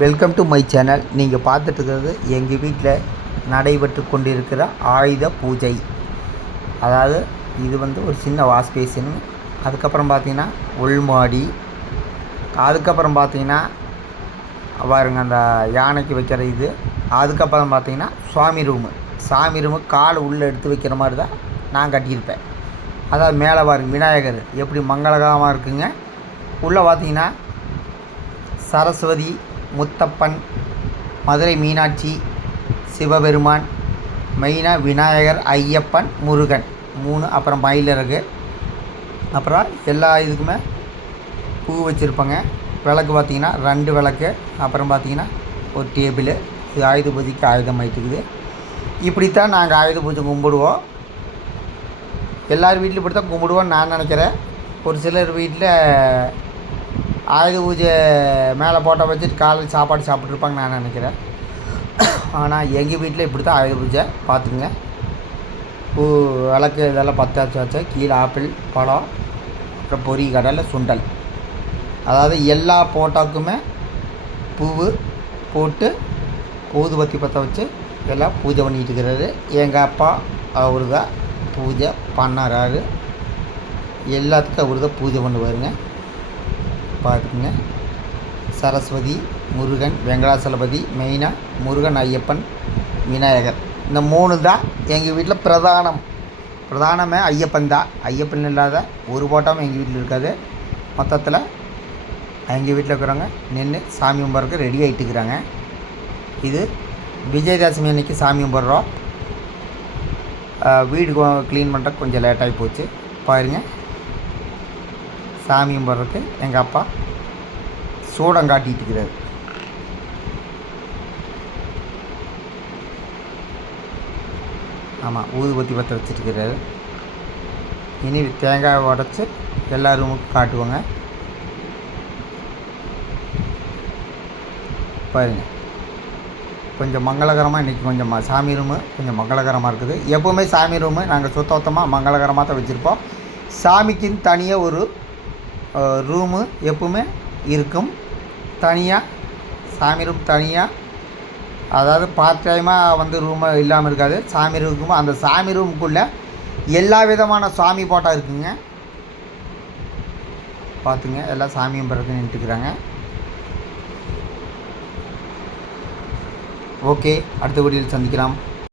Welcome to my channel. நீங்கள் பார்த்துட்டு இருக்கிறது எங்கள் வீட்டில் நடைபெற்று கொண்டிருக்கிற ஆயுத பூஜை. அதாவது இது ஒரு சின்ன வாஷ் பேசின், அதுக்கப்புறம் பார்த்திங்கன்னா உள்மாடி, அதுக்கப்புறம் பார்த்திங்கன்னா பாருங்க அந்த யானைக்கு வைக்கிற இது, அதுக்கப்புறம் பார்த்திங்கன்னா சாமி ரூமு கால் உள்ளே எடுத்து வைக்கிற மாதிரி தான் நான் கட்டியிருப்பேன். அதாவது மேலே பாருங்க விநாயகர் எப்படி மங்களகரமாக இருக்குங்க. உள்ளே பார்த்திங்கன்னா சரஸ்வதி, முத்தப்பன், மதுரை மீனாட்சி, சிவபெருமான், மெயினாக விநாயகர், ஐயப்பன், முருகன் 3, அப்புறம் மயிலிறகு, அப்புறம் எல்லா இதுக்குமே பூ வச்சுருப்பாங்க. விளக்கு பார்த்திங்கன்னா 2 விளக்கு, அப்புறம் பார்த்திங்கன்னா ஒரு டேபிள். இது ஆயுத பூஜைக்கு ஆயுதம் ஆகிட்டுருக்குது. இப்படித்தான் நாங்கள் ஆயுத பூஜை கும்பிடுவோம். எல்லார் வீட்லையும் இப்படி தான் கும்பிடுவோன்னு நான் நினைக்கிறேன். ஒரு சிலர் வீட்டில் ஆயுத பூஜை மேலே போட்டோ வச்சுட்டு காலையில் சாப்பாடு சாப்பிட்ருப்பாங்க நான் நினைக்கிறேன். ஆனால் எங்கள் வீட்டில் இப்படி தான் ஆயுத பூஜை. பார்த்துங்க, பூ விளக்கு இதெல்லாம் வச்சா கீழே ஆப்பிள் பழம், அப்புறம் பொரி கடலை சுண்டல், அதாவது எல்லா போட்டோக்குமே பூவு போட்டு ஊதுபத்தி பற்ற வச்சு எல்லாம் பூஜை பண்ணிகிட்டு இருக்கிறாரு. எங்கள் அப்பா அவர் தான் பூஜை பண்ணுறாரு. எல்லாத்துக்கும் அவர் தான் பூஜை பண்ணுவாருங்க. பார்த்துக்குங்க, சரஸ்வதி, முருகன், வெங்கடாசலபதி, மெயினாக முருகன், ஐயப்பன், விநாயகர், இந்த 3 தான் எங்கள் வீட்டில் பிரதானமே ஐயப்பன் தான். ஐயப்பன் இல்லாத ஒரு போட்டாமல் எங்கள் வீட்டில் இருக்காது. மொத்தத்தில் எங்கள் வீட்டில் இருக்கிறவங்க நின்று சாமி கும்பிட்றதுக்கு ரெடி ஆகிட்டு இருக்கிறாங்க. இது விஜயதசமி அன்றைக்கி சாமி கும்பிட்றோம். வீடு க்ளீன் பண்ணுறதுக்கு கொஞ்சம் லேட்டாகி போச்சு. பாருங்க, சாமி கும்பிட்றதுக்கு எங்கள் அப்பா சூடம் காட்டிகிட்டு இருக்கிறார். ஆமாம், ஊதுபத்தி பற்ற வச்சுட்டுருக்கிறாரு. இனி தேங்காய் உடச்சி எல்லா ரூமுக்கும் காட்டுவோங்க. பாருங்கள், கொஞ்சம் மங்களகரமாக இன்றைக்கி கொஞ்சம் சாமி ரூமு கொஞ்சம் மங்களகரமாக இருக்குது. எப்போவுமே சாமி ரூமு நாங்கள் சுத்தமாக மங்களகரமாக தான் வச்சுருப்போம். சாமிக்குன்னு தனியாக ஒரு ரூமு எப்பவுமே இருக்கும். தனியாக சாமி ரூம் தனியாக, அதாவது பார்ட் டைமாக ரூமு இல்லாமல் இருக்காது. சாமி ரூமுக்கு அந்த சாமி ரூமுக்குள்ளே எல்லா விதமான சாமி போட்டோ இருக்குங்க. பார்த்துங்க, எல்லாம் சாமியும் பிறகு நின்றுட்டுருக்குறாங்க. ஓகே, அடுத்த வீடியோவில் சந்திக்கலாம்.